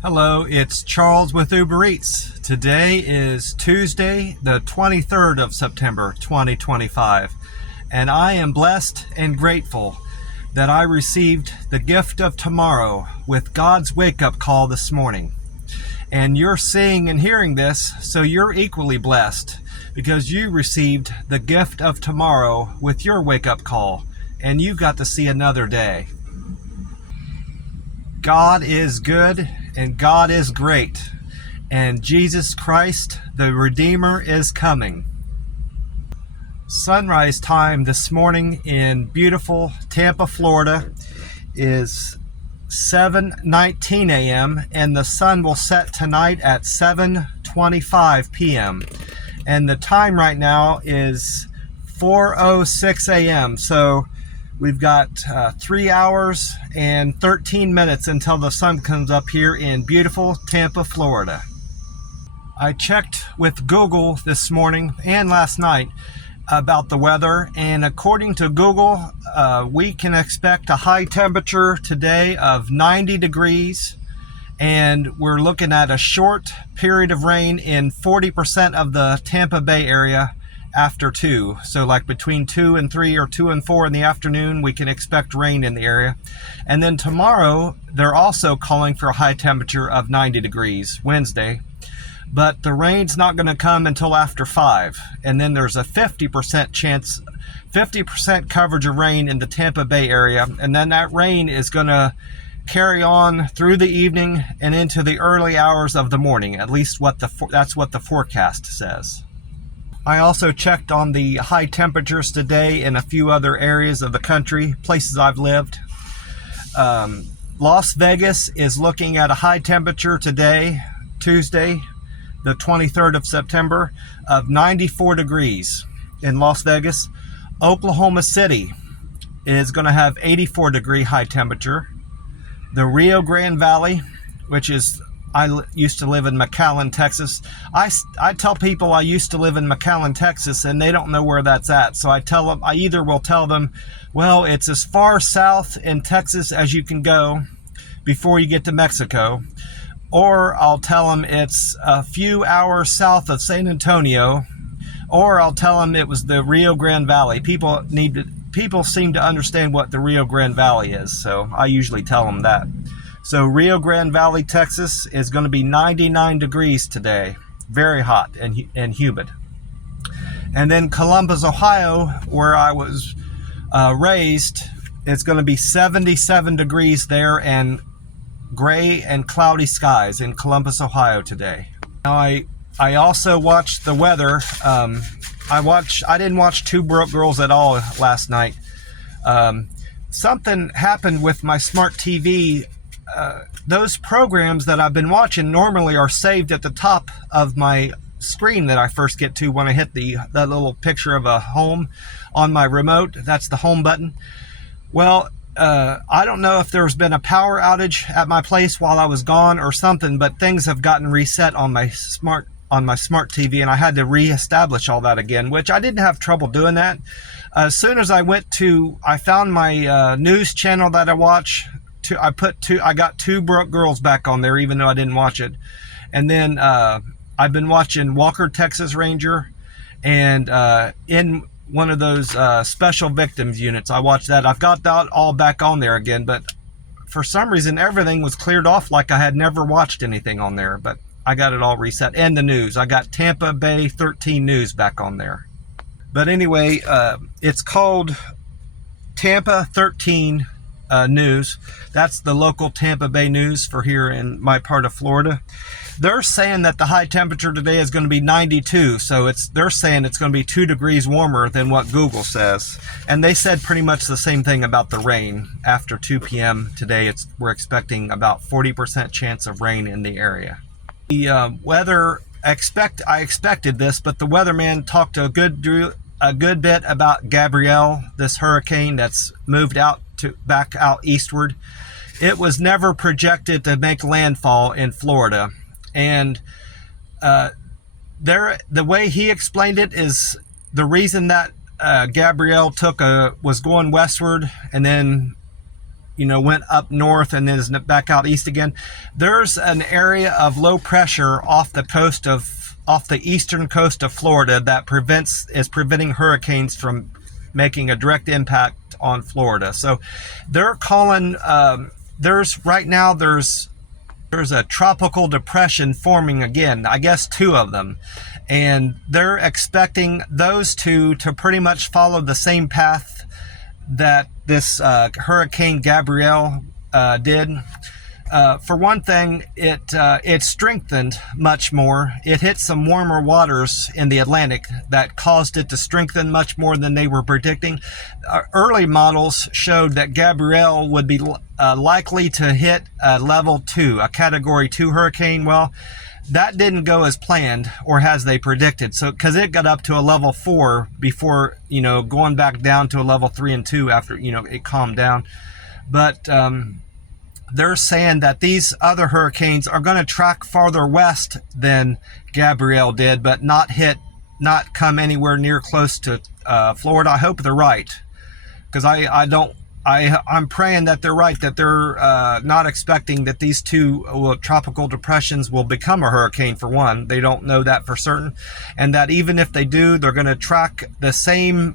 Hello, it's Charles with Uber Eats. Today is Tuesday, the 23rd of September, 2025, and I am blessed and grateful that I received the gift of tomorrow with God's wake-up call this morning. And you're seeing and hearing this, so you're equally blessed because you received the gift of tomorrow with your wake-up call, and you got to see another day. God is good and God is great, and Jesus Christ, the Redeemer, is coming. Sunrise time this morning in beautiful Tampa, Florida is 7:19 a.m. and the sun will set tonight at 7:25 p.m. and the time right now is 4:06 a.m. So we've got 3 hours and 13 minutes until the sun comes up here in beautiful Tampa, Florida. I checked with Google this morning and last night about the weather, and according to Google, we can expect a high temperature today of 90 degrees, and we're looking at a short period of rain in 40% of the Tampa Bay area after 2. So like between 2 and 3 or 2 and 4 in the afternoon, we can expect rain in the area. And then tomorrow, they're also calling for a high temperature of 90 degrees, Wednesday. But the rain's not going to come until after 5. And then there's a 50% chance, 50% coverage of rain in the Tampa Bay area. And then that rain is going to carry on through the evening and into the early hours of the morning. At least that's what the forecast says. I also checked on the high temperatures today in a few other areas of the country, places I've lived. Las Vegas is looking at a high temperature today, Tuesday, the 23rd of September, of 94 degrees in Las Vegas. Oklahoma City is going to have 84 degree high temperature. The Rio Grande Valley, which is, I used to live in McAllen, Texas. I tell people I used to live in McAllen, Texas, and they don't know where that's at. So I either will tell them, well, it's as far south in Texas as you can go before you get to Mexico. Or I'll tell them it's a few hours south of San Antonio. Or I'll tell them it was the Rio Grande Valley. People seem to understand what the Rio Grande Valley is, so I usually tell them that. So Rio Grande Valley, Texas is going to be 99 degrees today. Very hot and humid. And then Columbus, Ohio, where I was raised, it's going to be 77 degrees there and gray and cloudy skies in Columbus, Ohio today. Now I also watched the weather. I didn't watch Two Broke Girls at all last night. Something happened with my smart TV. Those programs that I've been watching normally are saved at the top of my screen that I first get to when I hit that little picture of a home on my remote. That's the home button. Well, I don't know if there's been a power outage at my place while I was gone or something, but things have gotten reset on my smart TV, and I had to reestablish all that again, which I didn't have trouble doing that. As soon as I found my news channel that I watch. I got Two Broke Girls back on there, even though I didn't watch it. And then I've been watching Walker, Texas Ranger, and in one of those special victims units, I watched that. I've got that all back on there again, but for some reason everything was cleared off like I had never watched anything on there, but I got it all reset. And the news, I got Tampa Bay 13 News back on there. But anyway, it's called Tampa 13 News. That's the local Tampa Bay news for here in my part of Florida. They're saying that the high temperature today is going to be 92, so they're saying it's going to be 2 degrees warmer than what Google says. And they said pretty much the same thing about the rain. After 2 p.m. today, we're expecting about 40% chance of rain in the area. The weather, I expected this, but the weatherman talked a good bit about Gabrielle, this hurricane that's moved back out eastward. It was never projected to make landfall in Florida, and the way he explained it is the reason that Gabrielle was going westward and then went up north and then is back out east again. There's an area of low pressure off the eastern coast of Florida that is preventing hurricanes from making a direct impact on Florida. So they're calling, there's a tropical depression forming again, I guess 2 of them. And they're expecting those two to pretty much follow the same path that this Hurricane Gabrielle did. For one thing, it strengthened much more. It hit some warmer waters in the Atlantic that caused it to strengthen much more than they were predicting. Early models showed that Gabrielle would be likely to hit a level 2, a category 2 hurricane. Well, that didn't go as planned or as they predicted. So, because it got up to a level 4 before, going back down to a level 3 and 2 after, it calmed down. But they're saying that these other hurricanes are going to track farther west than Gabrielle did, but not come anywhere near close to Florida. I hope they're right, because I'm praying that they're right, that they're not expecting that these 2 tropical depressions will become a hurricane. For one, they don't know that for certain, and that even if they do, they're going to track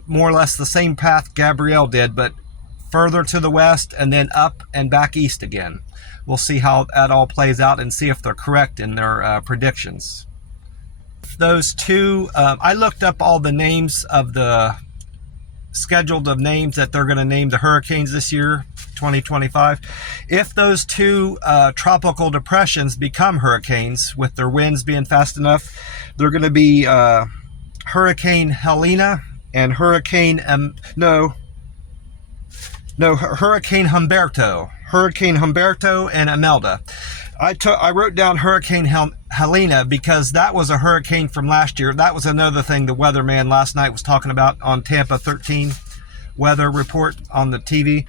more or less the same path Gabrielle did, but further to the west and then up and back east again. We'll see how that all plays out and see if they're correct in their predictions. Those 2, I looked up all the names of the scheduled of names that they're going to name the hurricanes this year, 2025. If those 2 tropical depressions become hurricanes with their winds being fast enough, they're going to be Hurricane Helena and Hurricane Humberto and Imelda. I wrote down Hurricane Helena because that was a hurricane from last year. That was another thing the weatherman last night was talking about on Tampa 13 weather report on the TV.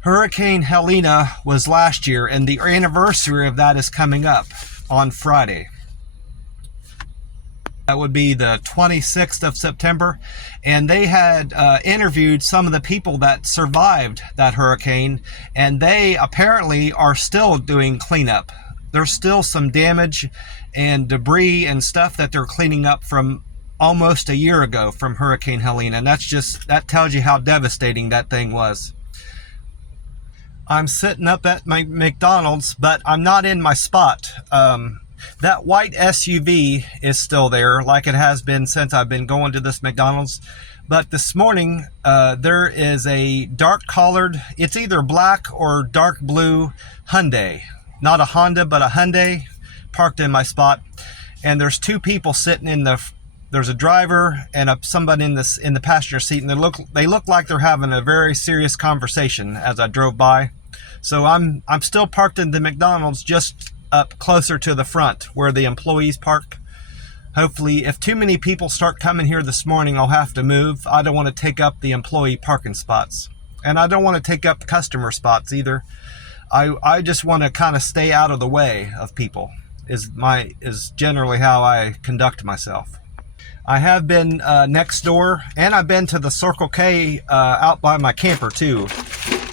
Hurricane Helena was last year, and the anniversary of that is coming up on Friday. That would be the 26th of September. And they had interviewed some of the people that survived that hurricane, and they apparently are still doing cleanup. There's still some damage and debris and stuff that they're cleaning up from almost a year ago from Hurricane Helena. And that tells you how devastating that thing was. I'm sitting up at my McDonald's, but I'm not in my spot. That white SUV is still there, like it has been since I've been going to this McDonald's. But this morning, there is a dark-colored, it's either black or dark blue Hyundai. Not a Honda, but a Hyundai, parked in my spot. And there's 2 people sitting there's a driver and somebody in the passenger seat, and they look like they're having a very serious conversation as I drove by. So I'm still parked in the McDonald's, just up closer to the front where the employees park. Hopefully, if too many people start coming here this morning, I'll have to move. I don't want to take up the employee parking spots, and I don't want to take up customer spots either. I just want to kind of stay out of the way of people is generally how I conduct myself. I have been next door, and I've been to the Circle K out by my camper too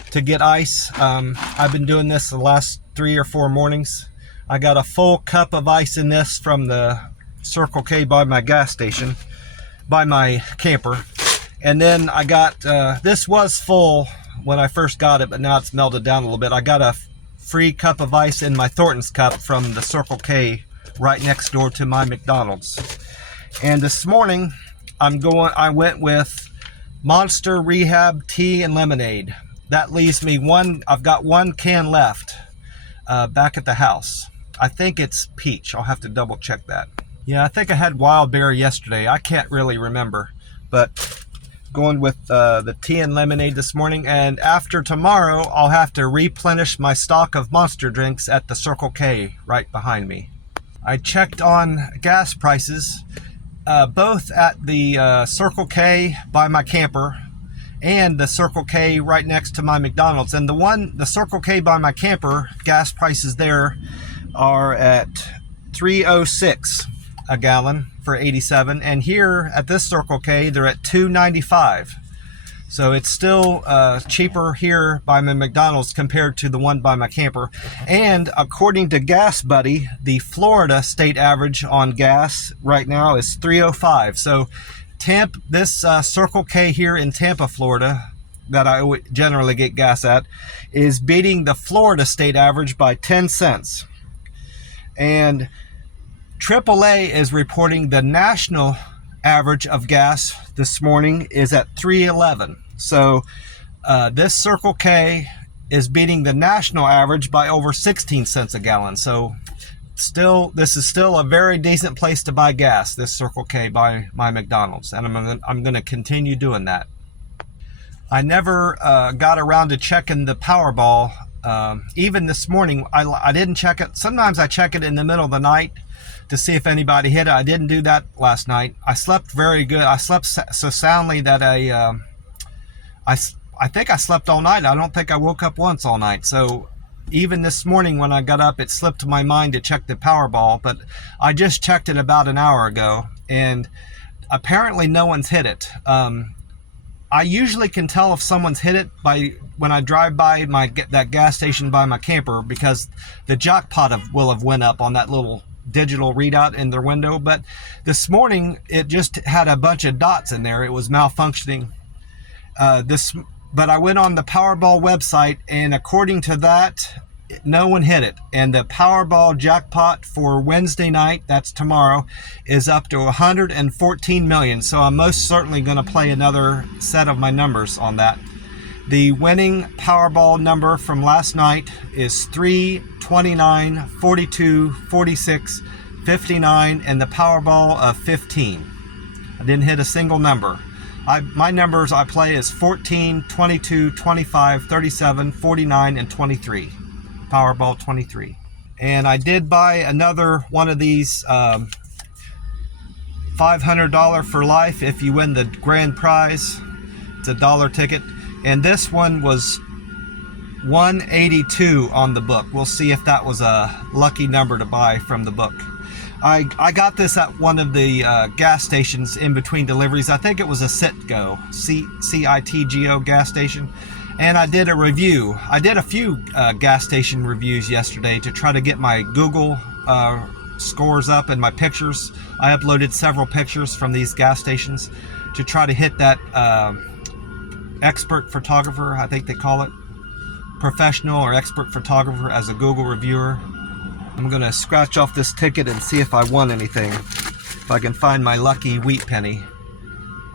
to get ice. I've been doing this the last 3 or 4 mornings. I got a full cup of ice in this from the Circle K by my gas station, by my camper. And then I got, this was full when I first got it, but now it's melted down a little bit. I got a free cup of ice in my Thornton's cup from the Circle K right next door to my McDonald's. And this morning, I went with Monster Rehab tea and lemonade. That leaves me I've got 1 can left back at the house. I think it's peach. I'll have to double check that. Yeah, I think I had wild berry yesterday. I can't really remember, but going with the tea and lemonade this morning. And after tomorrow, I'll have to replenish my stock of Monster drinks at the Circle K right behind me. I checked on gas prices, both at the Circle K by my camper and the Circle K right next to my McDonald's. And the Circle K by my camper, gas prices there are at $3.06 a gallon for 87, and here at this Circle K they're at $2.95. So it's still cheaper here by my McDonald's compared to the one by my camper. And according to Gas Buddy, the Florida state average on gas right now is $3.05. So this Circle K here in Tampa, Florida, that I generally get gas at, is beating the Florida state average by 10 cents. And AAA is reporting the national average of gas this morning is at $3.11. So this Circle K is beating the national average by over 16 cents a gallon. So this is still a very decent place to buy gas, this Circle K by my McDonald's, and I'm going to continue doing that. I never got around to checking the Powerball. Even this morning, I didn't check it. Sometimes I check it in the middle of the night to see if anybody hit it. I didn't do that last night. I slept very good. I slept so soundly that I think I slept all night. I don't think I woke up once all night. So even this morning when I got up, it slipped to my mind to check the Powerball, but I just checked it about an hour ago, and apparently no one's hit it. I usually can tell if someone's hit it when I drive by that gas station by my camper, because the jackpot will have went up on that little digital readout in their window. But this morning it just had a bunch of dots in there. It was malfunctioning. But I went on the Powerball website, and according to that, no one hit it. And the Powerball jackpot for Wednesday night, that's tomorrow, is up to 114 million. So I'm most certainly going to play another set of my numbers on that. The winning Powerball number from last night is 3, 29, 42, 46, 59, and the Powerball of 15. I didn't hit a single number. My numbers I play is 14, 22, 25, 37, 49, and 23. Powerball 23. And I did buy another one of these $500 for life if you win the grand prize. It's a $1 ticket. And this one was 182 on the book. We'll see if that was a lucky number to buy from the book. I got this at one of the gas stations in between deliveries. I think it was a Citgo, C-I-T-G-O gas station. And I did a review. I did a few gas station reviews yesterday to try to get my Google scores up and my pictures. I uploaded several pictures from these gas stations to try to hit that expert photographer, I think they call it, professional or expert photographer as a Google reviewer. I'm going to scratch off this ticket and see if I won anything. If I can find my lucky wheat penny.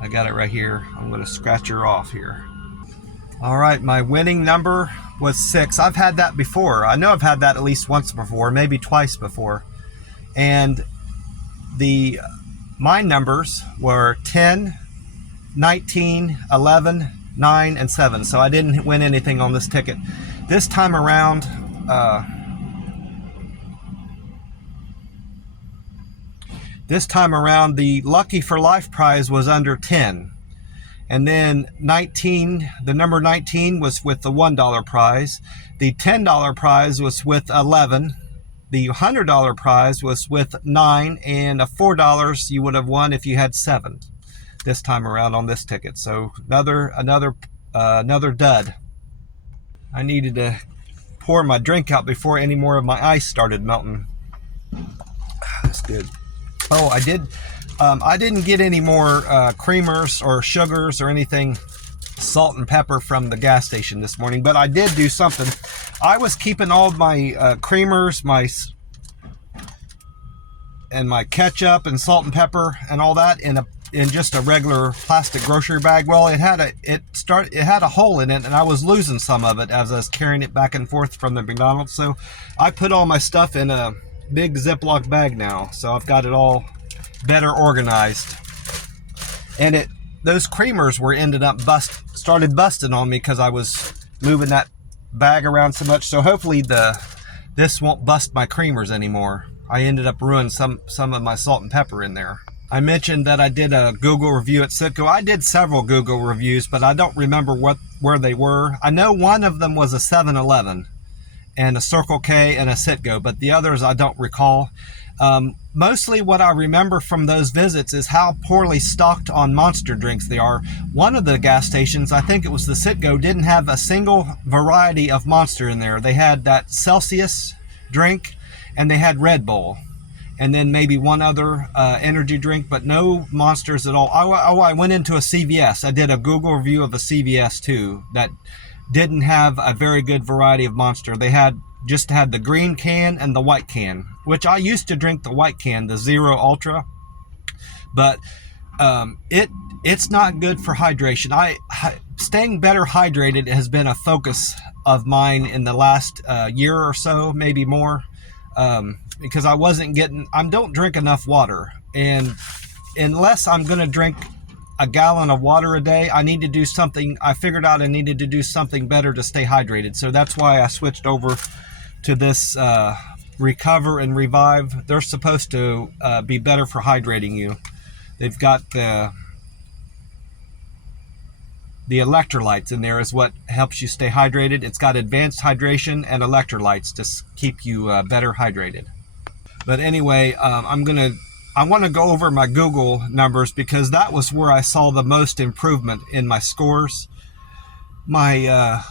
I got it right here. I'm going to scratch her off here. All right, my winning number was 6. I've had that before. I know I've had that at least once before, maybe twice before. And my numbers were 10, 19, 11, 9, and 7. So I didn't win anything on this ticket. This time around, the Lucky for Life prize was under 10. And then 19, the number 19 was with the $1 prize. The $10 prize was with 11. The $100 prize was with 9. And a $4 you would have won if you had 7 this time around on this ticket. So another dud. I needed to pour my drink out before any more of my ice started melting. That's good. Oh, I didn't get any more creamers or sugars or anything, salt and pepper from the gas station this morning, but I did do something. I was keeping all my creamers, my ketchup and salt and pepper and all that in just a regular plastic grocery bag. Well, it had a hole in it, and I was losing some of it as I was carrying it back and forth from the McDonald's. So I put all my stuff in a big Ziploc bag now, so I've got it all better organized. And those creamers started busting on me because I was moving that bag around so much. So hopefully this won't bust my creamers anymore. I ended up ruining some of my salt and pepper in there. I mentioned that I did a Google review at Citgo. I did several Google reviews, but I don't remember where they were. I know one of them was a 7-Eleven and a Circle K and a Citgo, but the others I don't recall. Mostly what I remember from those visits is how poorly stocked on Monster drinks they are. One of the gas stations, I think it was the Citgo, didn't have a single variety of Monster in there. They had that Celsius drink and they had Red Bull, and then maybe one other energy drink, but no Monsters at all. I went into a CVS. I did a Google review of a CVS too that didn't have a very good variety of Monster. They had the green can and the white can, which I used to drink the white can, the Zero Ultra, but it's not good for hydration. Staying better hydrated has been a focus of mine in the last year or so, maybe more, because I don't drink enough water, and unless I'm going to drink a gallon of water a day, I need to do something. I figured out I needed to do something better to stay hydrated, so that's why I switched over to this Recover and Revive. They're supposed to be better for hydrating you. They've got the electrolytes in there is what helps you stay hydrated. It's got advanced hydration and electrolytes to keep you better hydrated. But anyway, I want to go over my Google numbers because that was where I saw the most improvement in my scores. My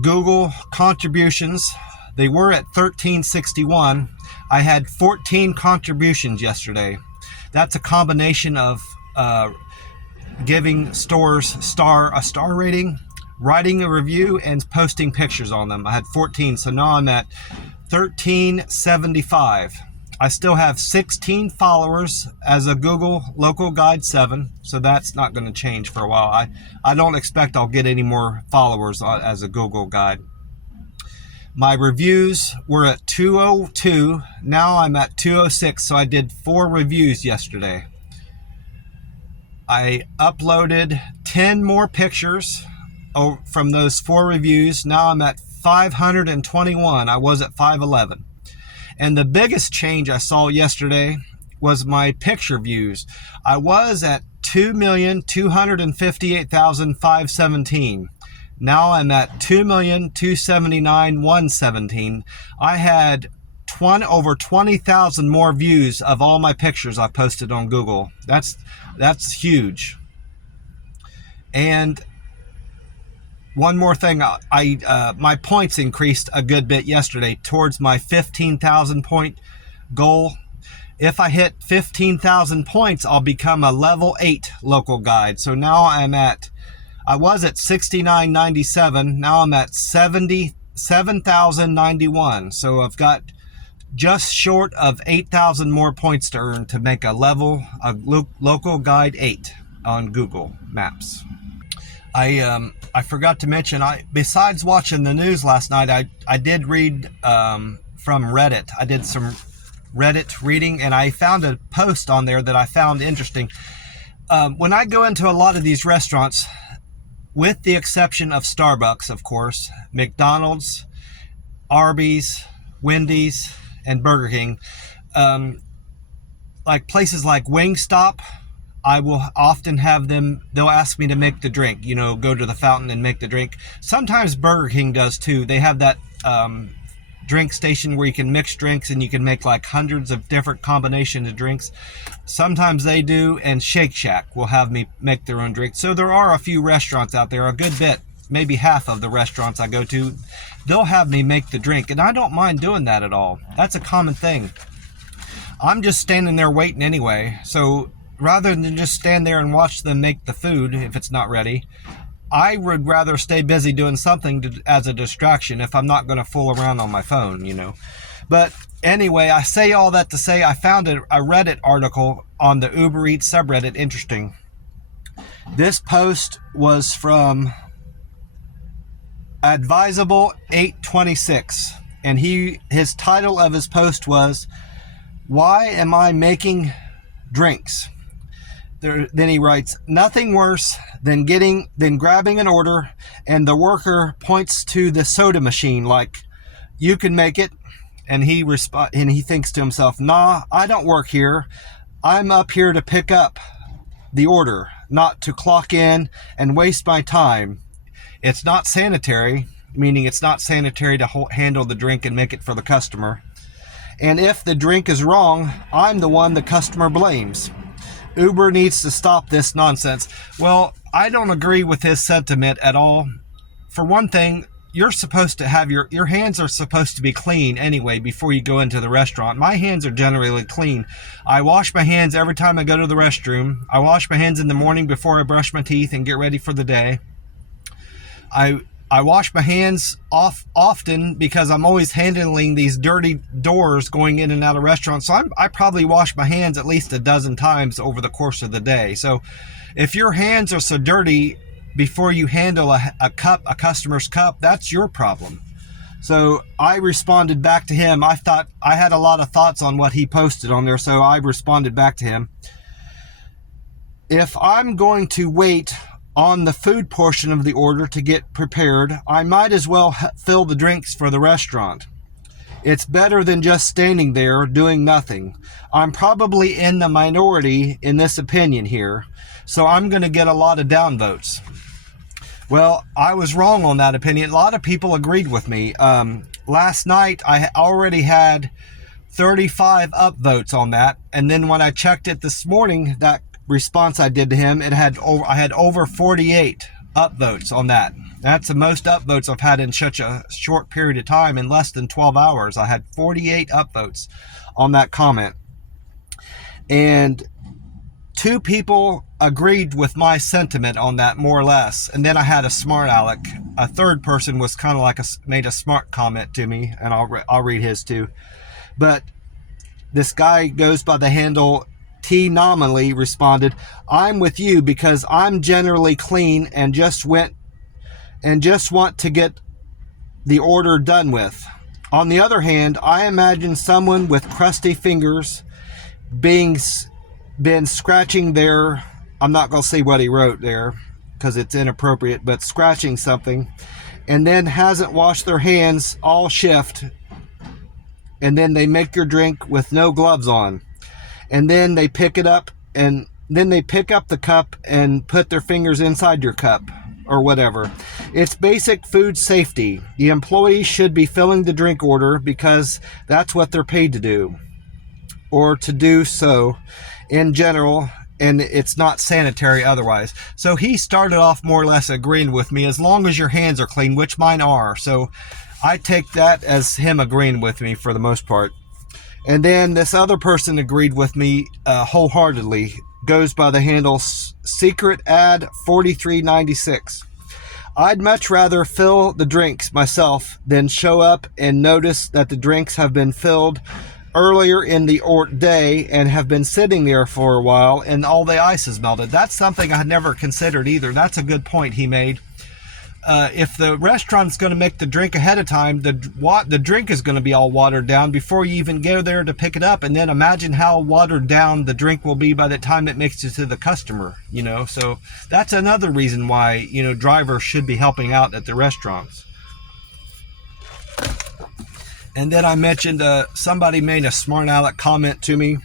Google contributions, they were at 1361. I had 14 contributions yesterday. That's a combination of giving stores a star rating, writing a review, and posting pictures on them. I had 14, so now I'm at 1375. I still have 16 followers as a Google Local Guide 7, so that's not going to change for a while. I don't expect I'll get any more followers as a Google Guide. My reviews were at 202. Now I'm at 206, so I did 4 reviews yesterday. I uploaded 10 more pictures from those 4 reviews. Now I'm at 521. I was at 511. And the biggest change I saw yesterday was my picture views. I was at 2,258,517. Now I'm at 2,279,117. I had over 20,000 more views of all my pictures I posted on Google. That's huge. And one more thing, my points increased a good bit yesterday towards my 15,000 point goal. If I hit 15,000 points, I'll become a level 8 local guide. So now I was at 6997. Now I'm at 77,091. So I've got just short of 8,000 more points to earn to make a local guide 8 on Google Maps. I forgot to mention, besides watching the news last night, I did read from Reddit. I did some Reddit reading, and I found a post on there that I found interesting. When I go into a lot of these restaurants, with the exception of Starbucks, of course, McDonald's, Arby's, Wendy's, and Burger King, like places like Wingstop, I will often have they'll ask me to make the drink, go to the fountain and make the drink. Sometimes Burger King does too. They have that drink station where you can mix drinks and you can make like hundreds of different combinations of drinks. Sometimes they do, and Shake Shack will have me make their own drink. So there are a few restaurants out there, a good bit, maybe half of the restaurants I go to, they'll have me make the drink, and I don't mind doing that at all. That's a common thing. I'm just standing there waiting anyway, so rather than just stand there and watch them make the food if it's not ready, I would rather stay busy doing something as a distraction if I'm not going to fool around on my phone, But anyway, I say all that to say I found a Reddit article on the Uber Eats subreddit interesting. This post was from Advisable 826, and his title of his post was, "Why am I making drinks?" Then he writes, "Nothing worse than grabbing an order and the worker points to the soda machine like, 'You can make it,' and he thinks to himself, 'Nah, I don't work here. I'm up here to pick up the order, not to clock in and waste my time. It's not sanitary,' meaning it's not sanitary to handle the drink and make it for the customer. And if the drink is wrong, I'm the one the customer blames. Uber needs to stop this nonsense. Well, I don't agree with his sentiment at all. For one thing, you're supposed to have your hands are supposed to be clean anyway before you go into the restaurant. My hands are generally clean. I wash my hands every time I go to the restroom. I wash my hands in the morning before I brush my teeth and get ready for the day. I wash my hands often because I'm always handling these dirty doors going in and out of restaurants. So I probably wash my hands at least a dozen times over the course of the day. So if your hands are so dirty before you handle a customer's cup, that's your problem. So I responded back to him. I thought I had a lot of thoughts on what he posted on there, so I responded back to him. If I'm going to wait on the food portion of the order to get prepared, I might as well fill the drinks for the restaurant. It's better than just standing there doing nothing. I'm probably in the minority in this opinion here, so I'm going to get a lot of downvotes. Well, I was wrong on that opinion. A lot of people agreed with me. Last night, I already had 35 upvotes on that. And then when I checked it this morning, that response I did to him, I had over 48 upvotes on that. That's the most upvotes I've had in such a short period of time. In less than 12 hours, I had 48 upvotes on that comment. And 2 people agreed with my sentiment on that, more or less. And then I had a smart aleck. A third person was kind of like made a smart comment to me, and I'll read his too. But this guy goes by the handle T Nominally responded, I'm with you because I'm generally clean and just want to get the order done with. On the other hand, I imagine someone with crusty fingers been scratching their, I'm not going to say what he wrote there because it's inappropriate, but scratching something, and then hasn't washed their hands all shift, and then they make your drink with no gloves on, and then they pick it up, and then they pick up the cup and put their fingers inside your cup or whatever. It's basic food safety. The employees should be filling the drink order because that's what they're paid to do, or to do so in general, and it's not sanitary otherwise. So he started off more or less agreeing with me, as long as your hands are clean, which mine are. So I take that as him agreeing with me for the most part. And then this other person agreed with me wholeheartedly, goes by the handle Secret Ad 4396. I'd much rather fill the drinks myself than show up and notice that the drinks have been filled earlier in the day and have been sitting there for a while and all the ice is melted. That's something I had never considered either. That's a good point he made. If the restaurant's going to make the drink ahead of time, the drink is going to be all watered down before you even go there to pick it up. And then imagine how watered down the drink will be by the time it makes it to the customer, So that's another reason why, drivers should be helping out at the restaurants. And then I mentioned somebody made a smart aleck comment to me.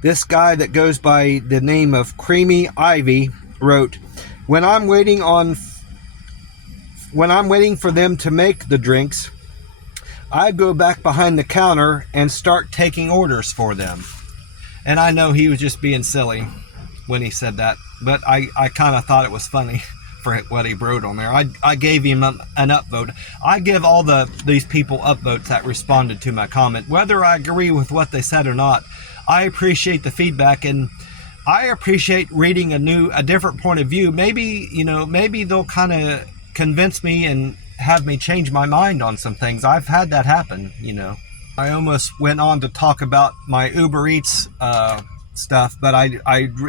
This guy that goes by the name of Creamy Ivy wrote, when I'm waiting for them to make the drinks, I go back behind the counter and start taking orders for them. And I know he was just being silly when he said that, but I kind of thought it was funny for what he wrote on there. I gave him an upvote. I give all these people upvotes that responded to my comment, whether I agree with what they said or not. I appreciate the feedback, and I appreciate reading a different point of view. Maybe they'll kind of convince me and have me change my mind on some things. I've had that happen. I almost went on to talk about my Uber Eats stuff, but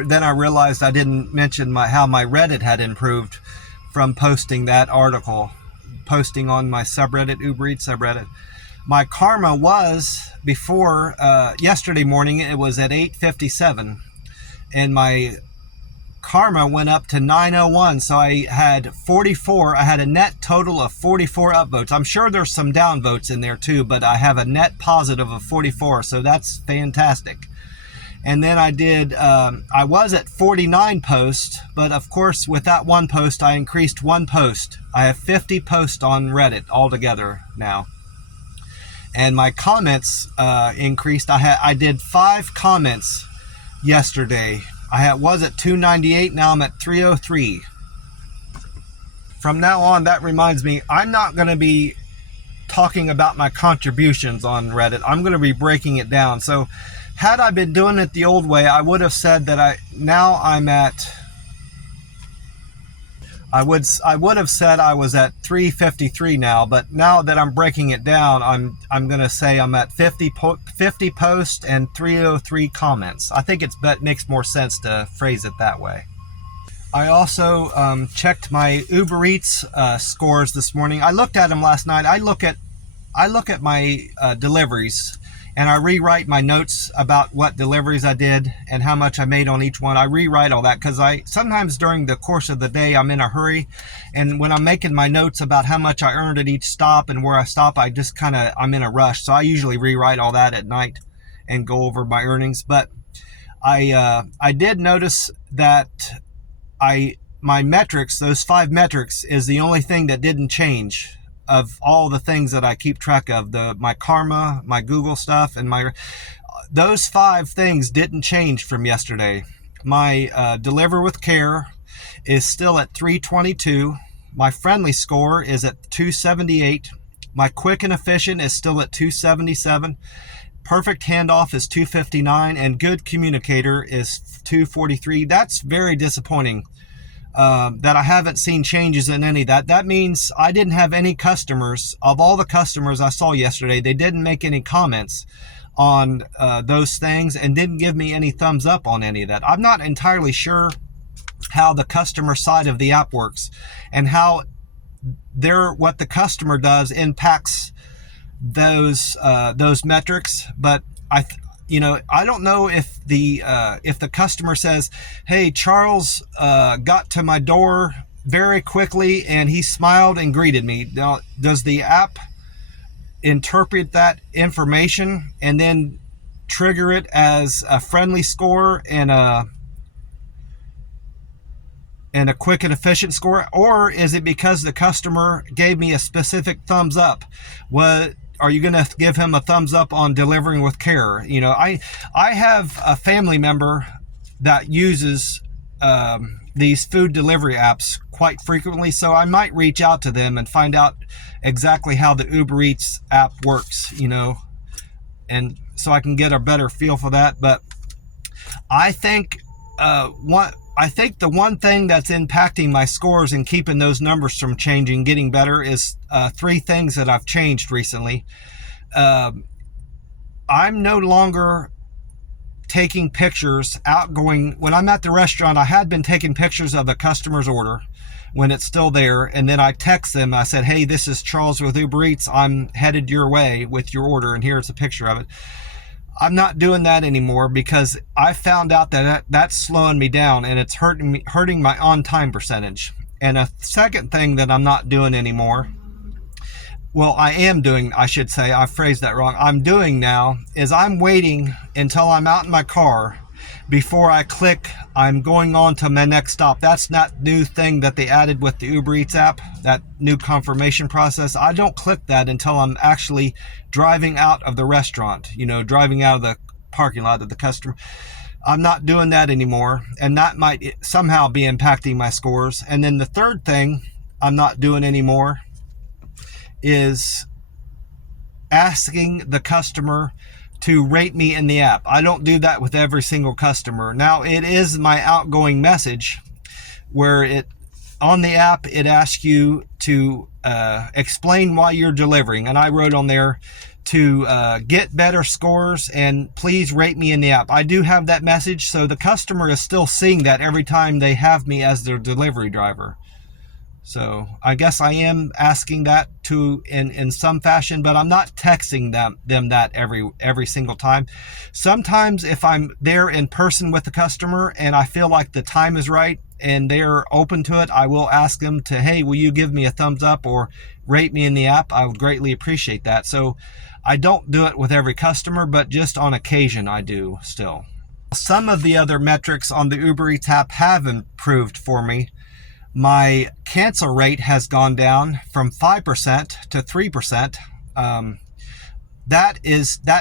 then I realized I didn't mention how my Reddit had improved from posting that article, posting on my subreddit, Uber Eats subreddit. My karma was before yesterday morning, it was at 8:57, and my karma went up to 901. So I had 44. I had a net total of 44 upvotes. I'm sure there's some downvotes in there too, but I have a net positive of 44. So that's fantastic. And then I was at 49 posts, but of course with that one post, I increased one post. I have 50 posts on Reddit altogether now. and my comments increased. I did 5 comments yesterday. Was at 298, now I'm at 303. From now on, that reminds me, I'm not going to be talking about my contributions on Reddit. I'm going to be breaking it down. So had I been doing it the old way, I would have said that I would have said I was at 353 now, but now that I'm breaking it down, I'm going to say I'm at 50 posts and 303 comments. I think makes more sense to phrase it that way. I also checked my Uber Eats scores this morning. I looked at them last night. I look at my deliveries, and I rewrite my notes about what deliveries I did and how much I made on each one. I rewrite all that because sometimes during the course of the day I'm in a hurry, and when I'm making my notes about how much I earned at each stop and where I stop, I'm in a rush. So I usually rewrite all that at night and go over my earnings. But I did notice that my metrics, those 5 metrics, is the only thing that didn't change of all the things that I keep track of. My karma, my Google stuff, and those 5 things didn't change from yesterday. My deliver with care is still at 322. My friendly score is at 278. My quick and efficient is still at 277. Perfect handoff is 259, and good communicator is 243. That's very disappointing. That I haven't seen changes in any of that. That means I didn't have any customers. Of all the customers I saw yesterday, they didn't make any comments on those things and didn't give me any thumbs up on any of that. I'm not entirely sure how the customer side of the app works and how what the customer does impacts those metrics, but I don't know if the customer says, "Hey, Charles got to my door very quickly and he smiled and greeted me." Now, does the app interpret that information and then trigger it as a friendly score and a quick and efficient score, or is it because the customer gave me a specific thumbs up? Are you going to give him a thumbs up on delivering with care? I have a family member that uses these food delivery apps quite frequently, so I might reach out to them and find out exactly how the Uber Eats app works, and so I can get a better feel for that. But I think the one thing that's impacting my scores and keeping those numbers from changing, getting better, is 3 things that I've changed recently. I'm no longer taking pictures when I'm at the restaurant. I had been taking pictures of the customer's order when it's still there, and then I text them. I said, "Hey, this is Charles with Uber Eats. I'm headed your way with your order, and here's a picture of it." I'm not doing that anymore because I found out that that's slowing me down and it's hurting my on-time percentage. And a second thing that I'm not doing anymore, well, I should say, I phrased that wrong. I'm doing now is I'm waiting until I'm out in my car before I click I'm going on to my next stop. That's that new thing that they added with the Uber Eats app, that new confirmation process. I don't click that until I'm actually driving out of the restaurant, driving out of the parking lot of the customer. I'm not doing that anymore, and that might somehow be impacting my scores. And then the third thing I'm not doing anymore is asking the customer to rate me in the app. I don't do that with every single customer. Now, it is my outgoing message where on the app, it asks you to explain why you're delivering. And I wrote on there to get better scores and please rate me in the app. I do have that message, so the customer is still seeing that every time they have me as their delivery driver. So I guess I am asking that in some fashion, but I'm not texting them that every single time. Sometimes if I'm there in person with the customer and I feel like the time is right and they're open to it, I will ask them to, "Hey, will you give me a thumbs up or rate me in the app?" I would greatly appreciate that. So I don't do it with every customer, but just on occasion I do still. Some of the other metrics on the Uber Eats app have improved for me. My cancel rate has gone down from 5% to 3%. that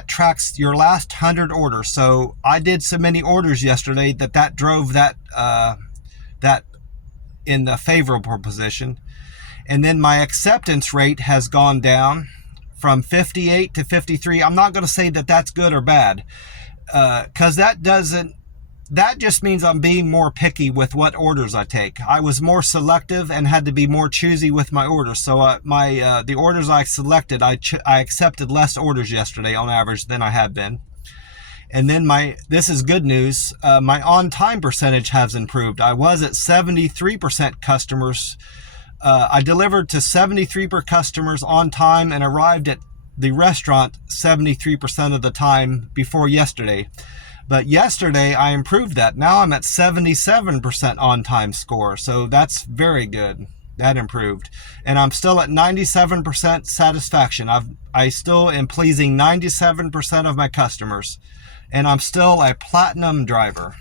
tracks your last 100 orders. So I did so many orders yesterday that drove that in the favorable position. And then my acceptance rate has gone down from 58 to 53. I'm not going to say that that's good or bad, because that just means I'm being more picky with what orders I take. I was more selective and had to be more choosy with my orders. So the orders I selected, I accepted less orders yesterday on average than I have been. And then this is good news, my on-time percentage has improved. I was at 73% customers. I delivered to 73% customers on time and arrived at the restaurant 73% of the time before yesterday. But yesterday I improved that. Now I'm at 77% on-time score. So that's very good. That improved. And I'm still at 97% satisfaction. I still am pleasing 97% of my customers. And I'm still a platinum driver.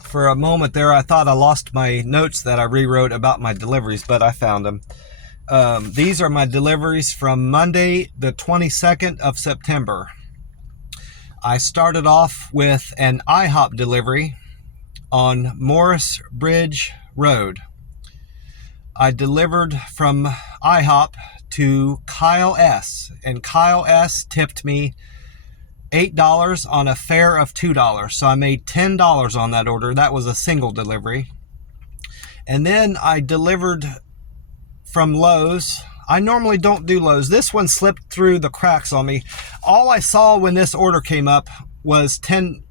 For a moment there, I thought I lost my notes that I rewrote about my deliveries, but I found them. These are my deliveries from Monday, the 22nd of September. I started off with an IHOP delivery on Morris Bridge Road. I delivered from IHOP to Kyle S. And Kyle S. tipped me $8 on a fare of $2. So I made $10 on that order. That was a single delivery. And then I delivered from Lowe's. I normally don't do Lowe's. This one slipped through the cracks on me. All I saw when this order came up was $10.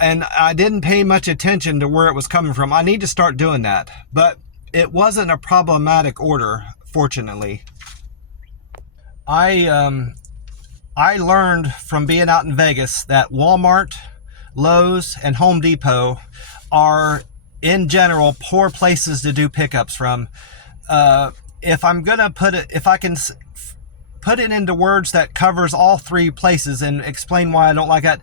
And I didn't pay much attention to where it was coming from. I need to start doing that. But it wasn't a problematic order, fortunately. I learned from being out in Vegas that Walmart, Lowe's, and Home Depot are, in general, poor places to do pickups from. If I can put it into words that covers all three places and explain why I don't like it,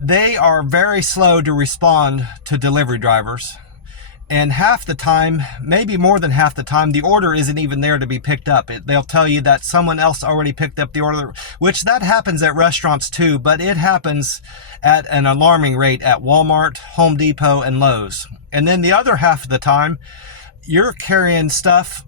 they are very slow to respond to delivery drivers. And half the time, maybe more than half the time, the order isn't even there to be picked up. They'll tell you that someone else already picked up the order, which that happens at restaurants too, but it happens at an alarming rate at Walmart, Home Depot, and Lowe's. And then the other half of the time, you're carrying stuff.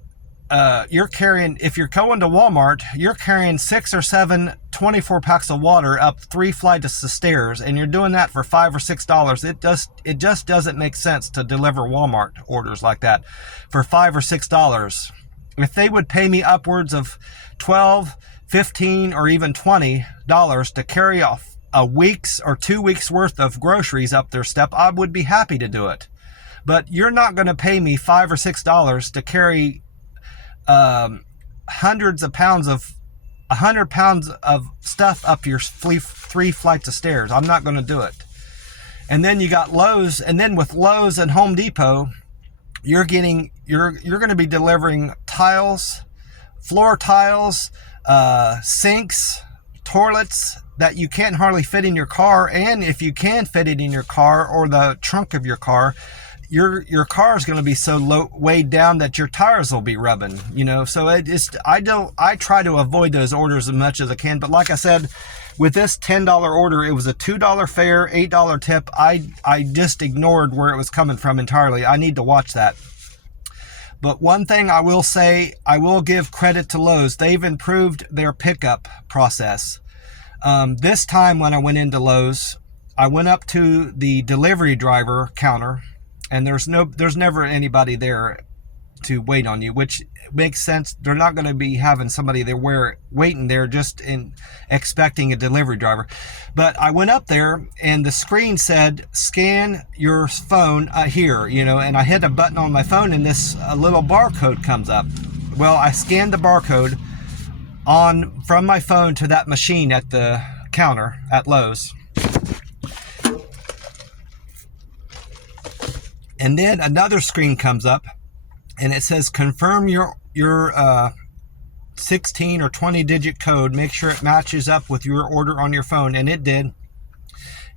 If you're going to Walmart, you're carrying 6 or 7 24 packs of water up 3 flights of stairs, and you're doing that for $5 or $6. It just doesn't make sense to deliver Walmart orders like that for $5 or $6. If they would pay me upwards of $12, $15, or even $20 to carry off a week's or 2 weeks worth of groceries up their step, I would be happy to do it. But you're not going to pay me $5 or $6 to carry hundreds of pounds of 100 pounds of stuff up your 3 flights of stairs. I'm not going to do it. And then you got Lowe's, and then with Lowe's and Home Depot, you're going to be delivering tiles, floor tiles, sinks, toilets that you can't hardly fit in your car. And if you can fit it in your car or the trunk of your car, your car is going to be so weighed down that your tires will be rubbing, so I try to avoid those orders as much as I can. But like I said, with this $10 order, it was a $2 fare, $8 tip. I just ignored where it was coming from entirely. I need to watch that. But one thing I will say, I will give credit to Lowe's. They've improved their pickup process. This time when I went into Lowe's, I went up to the delivery driver counter, and there's never anybody there to wait on you, which makes sense. They're not going to be having somebody there waiting there just expecting a delivery driver. But I went up there and the screen said, scan your phone here, and I hit a button on my phone and this little barcode comes up. Well, I scanned the barcode from my phone to that machine at the counter at Lowe's. And then another screen comes up and it says, confirm your 16 or 20 digit code. Make sure it matches up with your order on your phone. And it did.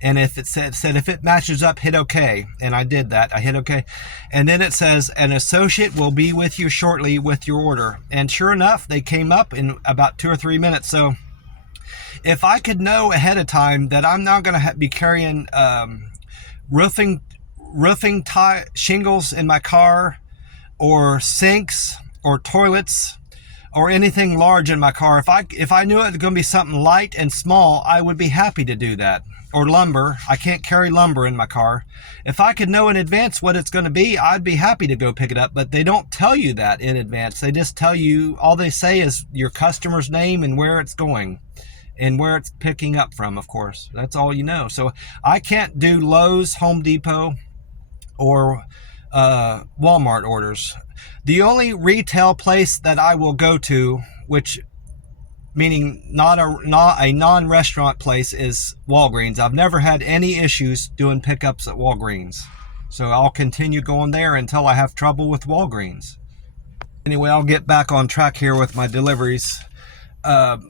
And if it said if it matches up, hit OK. And I did that. I hit OK. And then it says an associate will be with you shortly with your order. And sure enough, they came up in about 2 or 3 minutes. So if I could know ahead of time that I'm not going to be carrying roofing shingles in my car, or sinks, or toilets, or anything large in my car, if I knew it was going to be something light and small, I would be happy to do that. Or lumber. I can't carry lumber in my car. If I could know in advance what it's going to be, I'd be happy to go pick it up. But they don't tell you that in advance. They just tell you, all they say is your customer's name and where it's going and where it's picking up from, of course. That's all you know. So I can't do Lowe's, Home Depot, or Walmart orders. The only retail place that I will go to, which meaning not a non-restaurant place, is Walgreens. I've never had any issues doing pickups at Walgreens, so I'll continue going there until I have trouble with Walgreens. Anyway, I'll get back on track here with my deliveries. That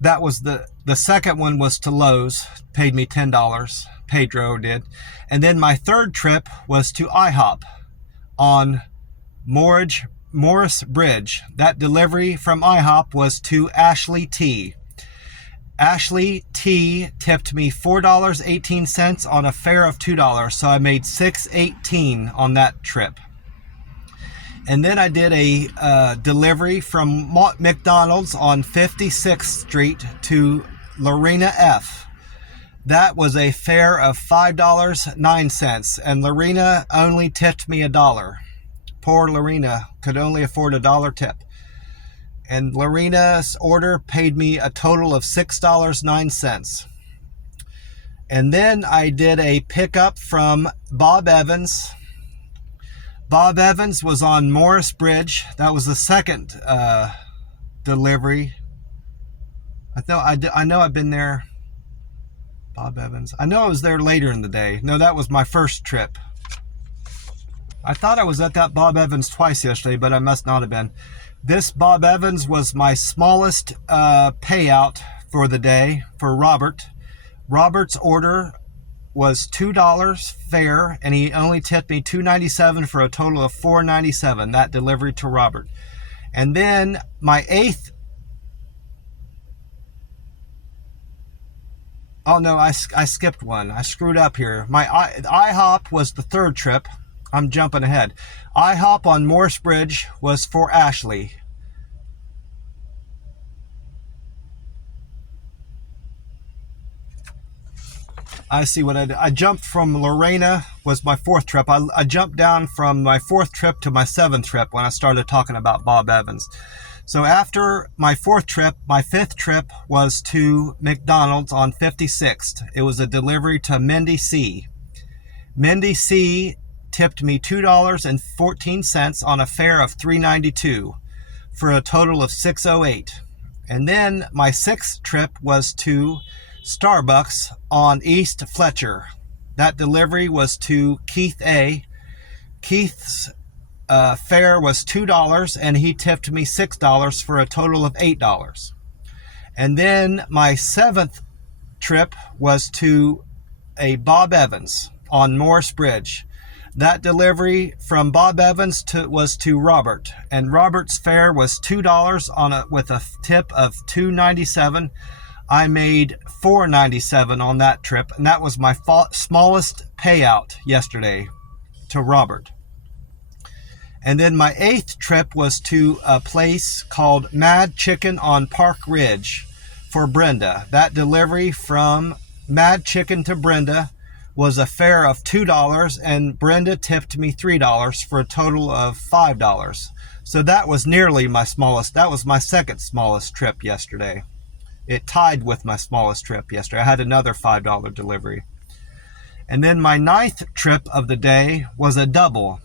was the second one was to Lowe's, paid me $10. Pedro did. And then my third trip was to IHOP on Morris Bridge. That delivery from IHOP was to Ashley T. Ashley T tipped me $4.18 on a fare of $2, so I made $6.18 on that trip. And then I did a delivery from McDonald's on 56th Street to Lorena F. That was a fare of $5.09, and Lorena only tipped me $1. Poor Lorena could only afford $1 tip. And Lorena's order paid me a total of $6.09. And then I did a pickup from Bob Evans. Bob Evans was on Morris Bridge. That was the second delivery. I know I've been there. Bob Evans. I know I was there later in the day. No, that was my first trip. I thought I was at that Bob Evans twice yesterday, but I must not have been. This Bob Evans was my smallest payout for the day for Robert. Robert's order was $2 fare, and he only tipped me $2.97 for a total of $4.97. That delivery to Robert. And then my eighth. Oh no, I skipped one. I screwed up here. My IHOP was the third trip. I'm jumping ahead. IHOP on Morris Bridge was for Ashley. I see what I did. I jumped from Lorena was my fourth trip. I jumped down from my fourth trip to my seventh trip when I started talking about Bob Evans. So after my fourth trip, my fifth trip was to McDonald's on 56th. It was a delivery to Mindy C. Mindy C tipped me $2.14 on a fare of $3.92 for a total of $6.08. And then my sixth trip was to Starbucks on East Fletcher. That delivery was to Keith A. Keith's fare was $2, and he tipped me $6 for a total of $8. And then my seventh trip was to a Bob Evans on Morris Bridge. That delivery from Bob Evans was to Robert, and Robert's fare was $2 with a tip of $2.97. I made $4.97 on that trip, and that was my smallest payout yesterday to Robert. And then my eighth trip was to a place called Mad Chicken on Park Ridge for Brenda. That delivery from Mad Chicken to Brenda was a fare of $2, and Brenda tipped me $3 for a total of $5. So that was nearly my smallest. That was my second smallest trip yesterday. It tied with my smallest trip yesterday. I had another $5 delivery. And then my ninth trip of the day was a double.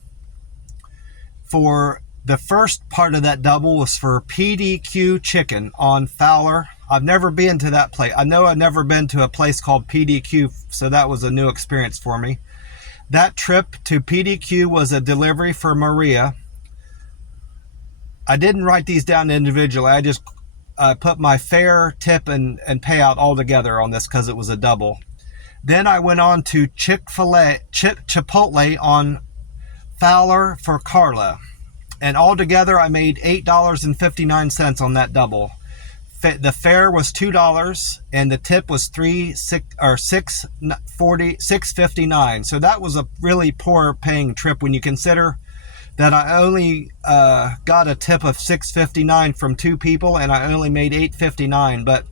For the first part of that double was for PDQ Chicken on Fowler. I've never been to that place. I know I've never been to a place called PDQ, so that was a new experience for me. That trip to PDQ was a delivery for Maria. I didn't write these down individually. I just put my fare, tip, and payout all together on this because it was a double. Then I went on to Chipotle on Fowler for Carla. And altogether, I made $8.59 on that double. The fare was $2, and the tip was $6.59. So that was a really poor paying trip when you consider that I only got a tip of $6.59 from 2 people, and I only made $8.59. But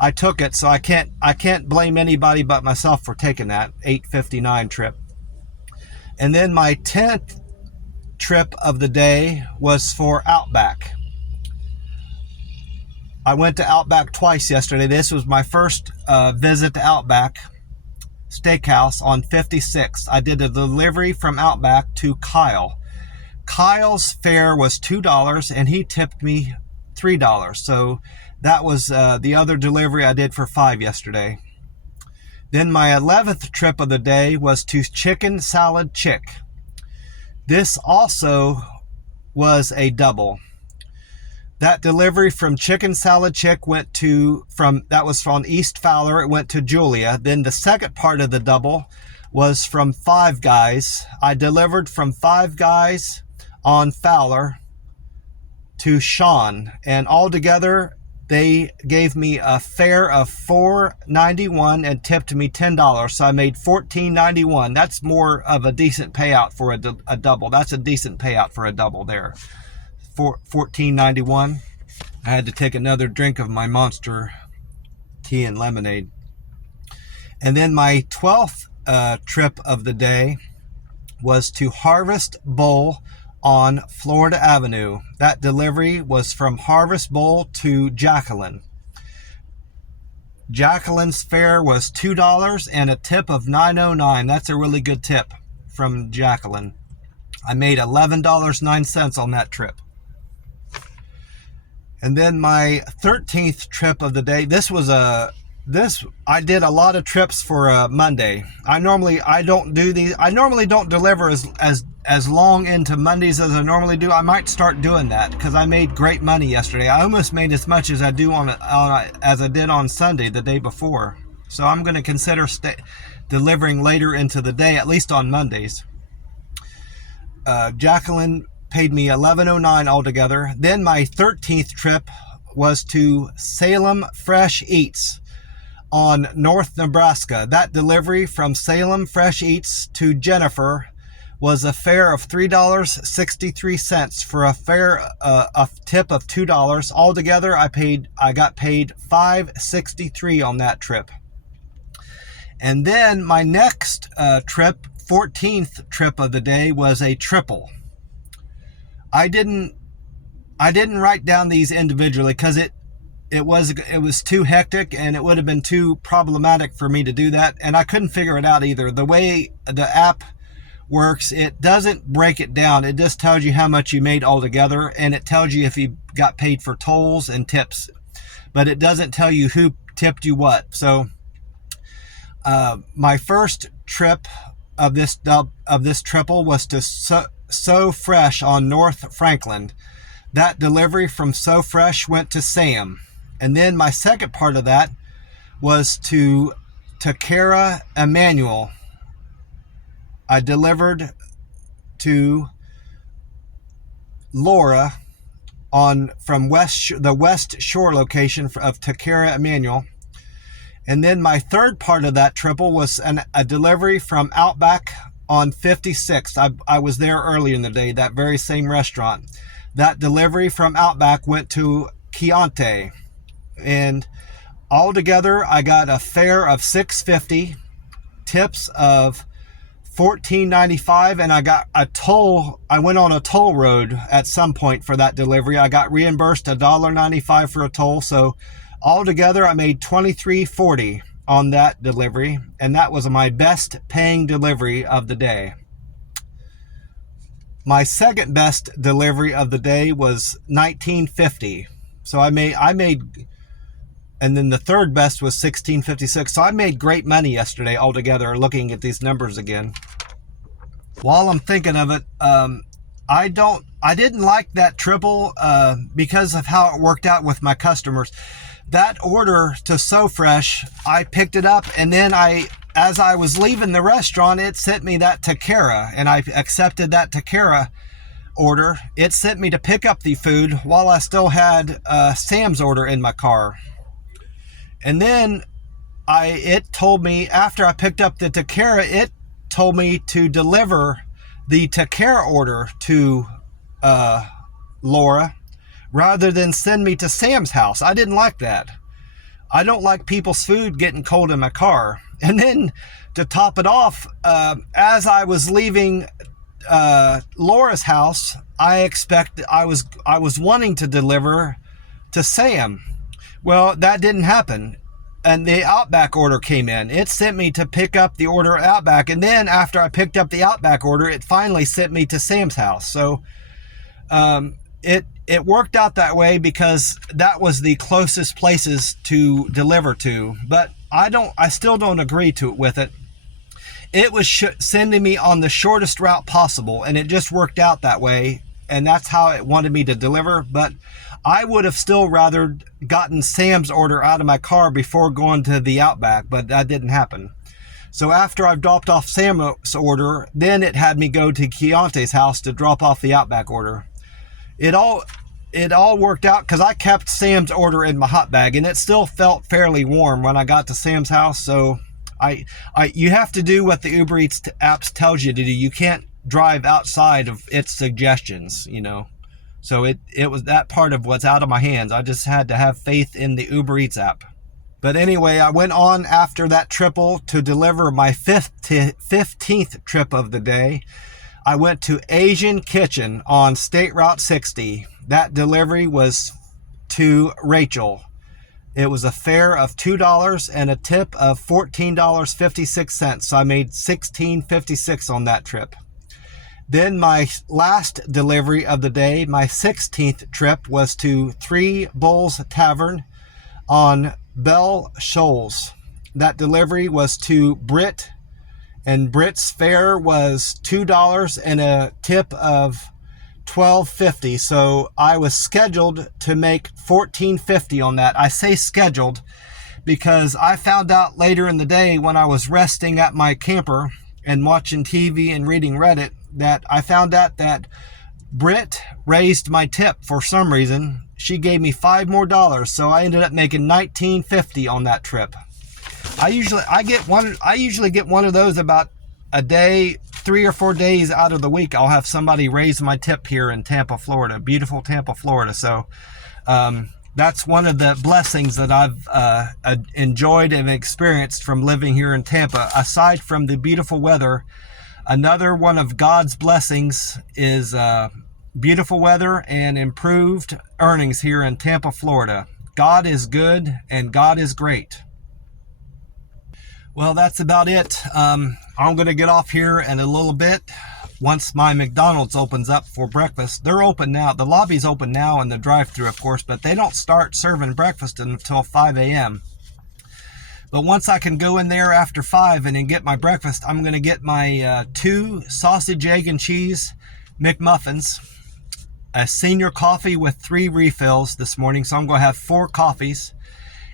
I took it, so I can't blame anybody but myself for taking that $8.59 trip. And then my 10th trip of the day was for Outback. I went to Outback twice yesterday. This was my first visit to Outback Steakhouse on 56th. I did a delivery from Outback to Kyle. Kyle's fare was $2, and he tipped me $3. So that was the other delivery I did for $5 yesterday. Then my 11th trip of the day was to Chicken Salad Chick. This also was a double. That delivery from Chicken Salad Chick that was from East Fowler. It went to Julia. Then the second part of the double was from Five Guys. I delivered from Five Guys on Fowler to Sean, and altogether they gave me a fare of $4.91 and tipped me $10. So I made $14.91. That's more of a decent payout for a double. That's a decent payout for a double there. $14.91. I had to take another drink of my Monster tea and lemonade. And then my 12th trip of the day was to Harvest Bowl on Florida Avenue. That delivery was from Harvest Bowl to Jacqueline. Jacqueline's fare was $2 and a tip of $9.09. That's a really good tip from Jacqueline. I made $11.09 on that trip. And then my 13th trip of the day, I did a lot of trips for Monday. I normally don't deliver as long into Mondays as I normally do. I might start doing that because I made great money yesterday. I almost made as much as I do as I did on Sunday the day before. So I'm going to consider delivering later into the day, at least on Mondays. Jacqueline paid me $11.09 altogether. Then my 13th trip was to Salem Fresh Eats on North Nebraska. That delivery from Salem Fresh Eats to Jennifer was a fare of $3.63 for a tip of $2. Altogether, I got paid $5.63 on that trip. And then my next trip, 14th trip of the day, was a triple. I didn't write down these individually because it was too hectic and it would have been too problematic for me to do that, and I couldn't figure it out either. The way the app works, it doesn't break it down. It just tells you how much you made altogether, and it tells you if you got paid for tolls and tips, but it doesn't tell you who tipped you what. So my first trip of this triple was to So Fresh on North Franklin. That delivery from So Fresh went to Sam. And then my second part of that was to Takara Emanuel. I delivered to Laura from the West Shore location of Takara Emanuel. And then my third part of that triple was a delivery from Outback on 56th. I was there earlier in the day, that very same restaurant. That delivery from Outback went to Chianti. And altogether, I got a fare of $6.50, tips of $14.95, and I got a toll. I went on a toll road at some point for that delivery. I got reimbursed $1.95 for a toll. So altogether, I made $23.40 on that delivery, and that was my best paying delivery of the day. My second best delivery of the day was $19.50. So I made, and then the third best was $16.56. So I made great money yesterday altogether, looking at these numbers again. While I'm thinking of it, I didn't like that triple because of how it worked out with my customers. That order to So Fresh, I picked it up, and then as I was leaving the restaurant, it sent me that Takara, and I accepted that Takara order. It sent me to pick up the food while I still had Sam's order in my car. And then it told me, after I picked up the Takara, it told me to deliver the Takara order to Laura rather than send me to Sam's house. I didn't like that. I don't like people's food getting cold in my car. And then to top it off, as I was leaving Laura's house, I was wanting to deliver to Sam. Well, that didn't happen. And the Outback order came in. It sent me to pick up the order at Outback. And then after I picked up the Outback order, it finally sent me to Sam's house. So it worked out that way because that was the closest places to deliver to. But I still don't agree with it. It was sending me on the shortest route possible, and it just worked out that way. And that's how it wanted me to deliver. But I would have still rather gotten Sam's order out of my car before going to the Outback, but that didn't happen. So after I dropped off Sam's order, then it had me go to Keontae's house to drop off the Outback order. It all worked out because I kept Sam's order in my hot bag, and it still felt fairly warm when I got to Sam's house. So you have to do what the Uber Eats apps tells you to do. You can't drive outside of its suggestions, you know. So it was that part of what's out of my hands. I just had to have faith in the Uber Eats app. But anyway, I went on after that triple to deliver my 15th trip of the day. I went to Asian Kitchen on State Route 60. That delivery was to Rachel. It was a fare of $2 and a tip of $14.56. So I made $16.56 on that trip. Then my last delivery of the day, my 16th trip, was to 3 Bulls Tavern on Bell Shoals. That delivery was to Brit, and Brit's fare was $2 and a tip of $12.50. So I was scheduled to make $14.50 on that. I say scheduled because I found out later in the day when I was resting at my camper and watching TV and reading Reddit that I found out that Brit raised my tip for some reason. She gave me $5 more, so I ended up making $19.50 on that trip. I usually get one of those about a day, 3 or 4 days out of the week. I'll have somebody raise my tip here in Tampa, Florida, beautiful Tampa, Florida. So that's one of the blessings that I've enjoyed and experienced from living here in Tampa. Aside from the beautiful weather, another one of God's blessings is beautiful weather and improved earnings here in Tampa, Florida. God is good and God is great. Well, that's about it. I'm going to get off here in a little bit once my McDonald's opens up for breakfast. They're open now. The lobby's open now and the drive-thru, of course, but they don't start serving breakfast until 5 a.m. But once I can go in there after 5 and then get my breakfast, I'm going to get my 2 sausage, egg, and cheese McMuffins, a senior coffee with 3 refills this morning. So I'm going to have 4 coffees,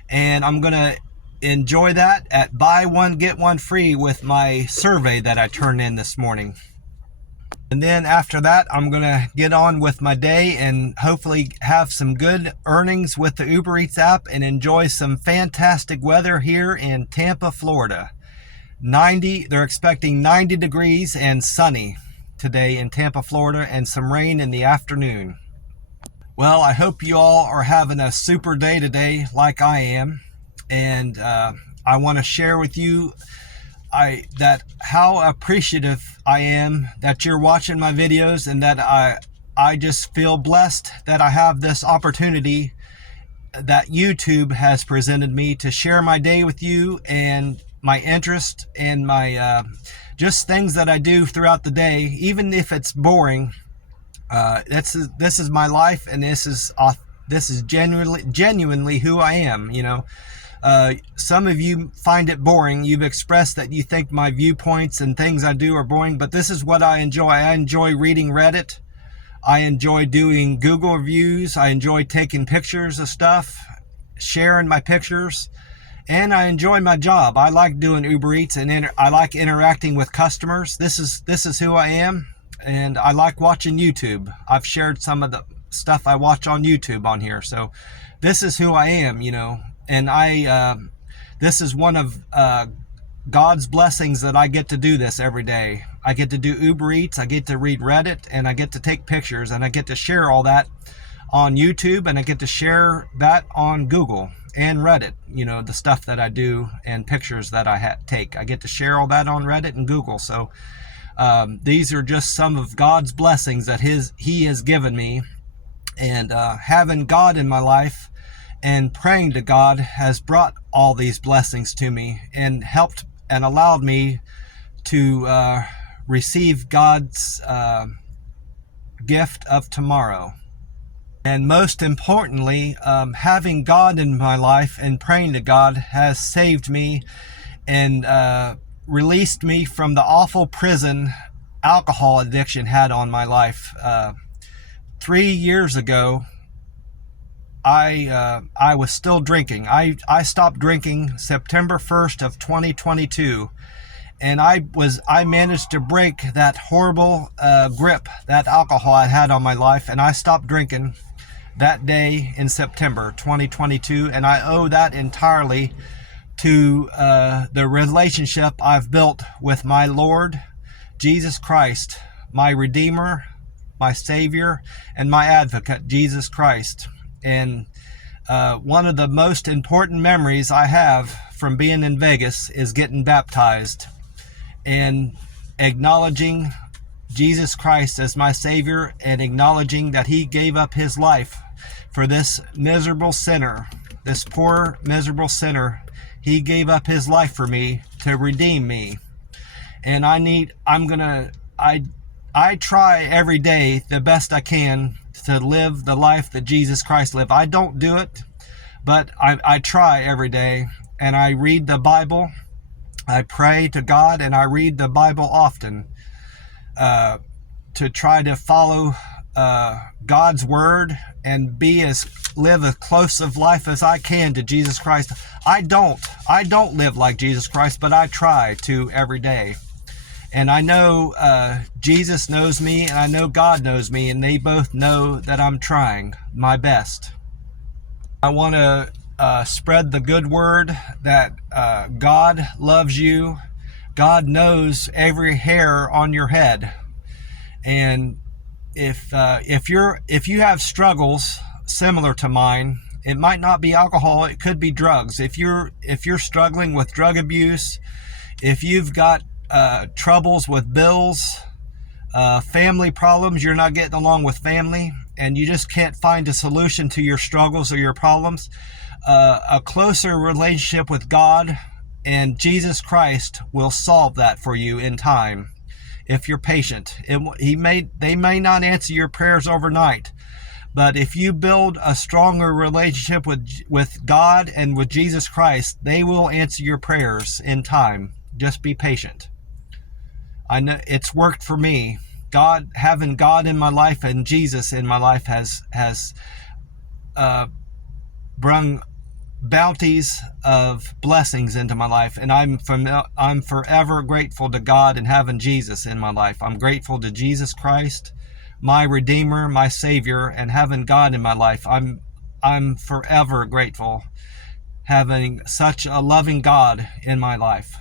and I'm going to enjoy that at buy one, get one free with my survey that I turned in this morning. And then after that, I'm going to get on with my day and hopefully have some good earnings with the Uber Eats app and enjoy some fantastic weather here in Tampa, Florida. They're expecting 90 degrees and sunny today in Tampa, Florida, and some rain in the afternoon. Well, I hope you all are having a super day today like I am. And I want to share with you how appreciative I am that you're watching my videos, and that I just feel blessed that I have this opportunity that YouTube has presented me to share my day with you and my interest and my just things that I do throughout the day, even if it's boring. This is my life, and this is genuinely who I am, you know. Some of you find it boring. You've expressed that you think my viewpoints and things I do are boring, but this is what I enjoy. I enjoy reading Reddit. I enjoy doing Google reviews. I enjoy taking pictures of stuff, sharing my pictures, and I enjoy my job. I like doing Uber Eats, and I like interacting with customers. This is who I am, and I like watching YouTube. I've shared some of the stuff I watch on YouTube on here, so this is who I am, you know. And this is one of God's blessings that I get to do this every day. I get to do Uber Eats, I get to read Reddit, and I get to take pictures, and I get to share all that on YouTube, and I get to share that on Google and Reddit, you know, the stuff that I do and pictures that I take. I get to share all that on Reddit and Google. So these are just some of God's blessings that He has given me. And having God in my life and praying to God has brought all these blessings to me and helped and allowed me to receive God's gift of tomorrow. And most importantly, having God in my life and praying to God has saved me and released me from the awful prison alcohol addiction had on my life. 3 years ago, I was still drinking. I stopped drinking September 1st of 2022. And I managed to break that horrible grip that alcohol had on my life. And I stopped drinking that day in September 2022, and I owe that entirely to the relationship I've built with my Lord Jesus Christ, my Redeemer, my Savior, and my Advocate, Jesus Christ. And one of the most important memories I have from being in Vegas is getting baptized and acknowledging Jesus Christ as my Savior and acknowledging that He gave up His life for this miserable sinner, this poor, miserable sinner. He gave up His life for me to redeem me. And I try every day the best I can to live the life that Jesus Christ lived. I don't do it, but I try every day, and I read the Bible. I pray to God, and I read the Bible often to try to follow God's word and live as close of life as I can to Jesus Christ. I don't live like Jesus Christ, but I try to every day. And I know Jesus knows me, and I know God knows me, and they both know that I'm trying my best. I want to spread the good word that God loves you. God knows every hair on your head. And if you have struggles similar to mine, it might not be alcohol, it could be drugs. If you're struggling with drug abuse, if you've got troubles with bills, family problems, you're not getting along with family, and you just can't find a solution to your struggles or your problems, a closer relationship with God and Jesus Christ will solve that for you in time. If you're patient, they may not answer your prayers overnight, but if you build a stronger relationship with God and with Jesus Christ, they will answer your prayers in time. Just be patient. I know it's worked for me. Having God in my life and Jesus in my life has brung bounties of blessings into my life, and I'm forever grateful to God and having Jesus in my life. I'm grateful to Jesus Christ, my Redeemer, my Savior, and having God in my life. I'm forever grateful having such a loving God in my life.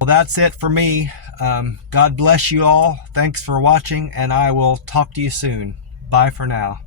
Well, that's it for me. God bless you all. Thanks for watching, and I will talk to you soon. Bye for now.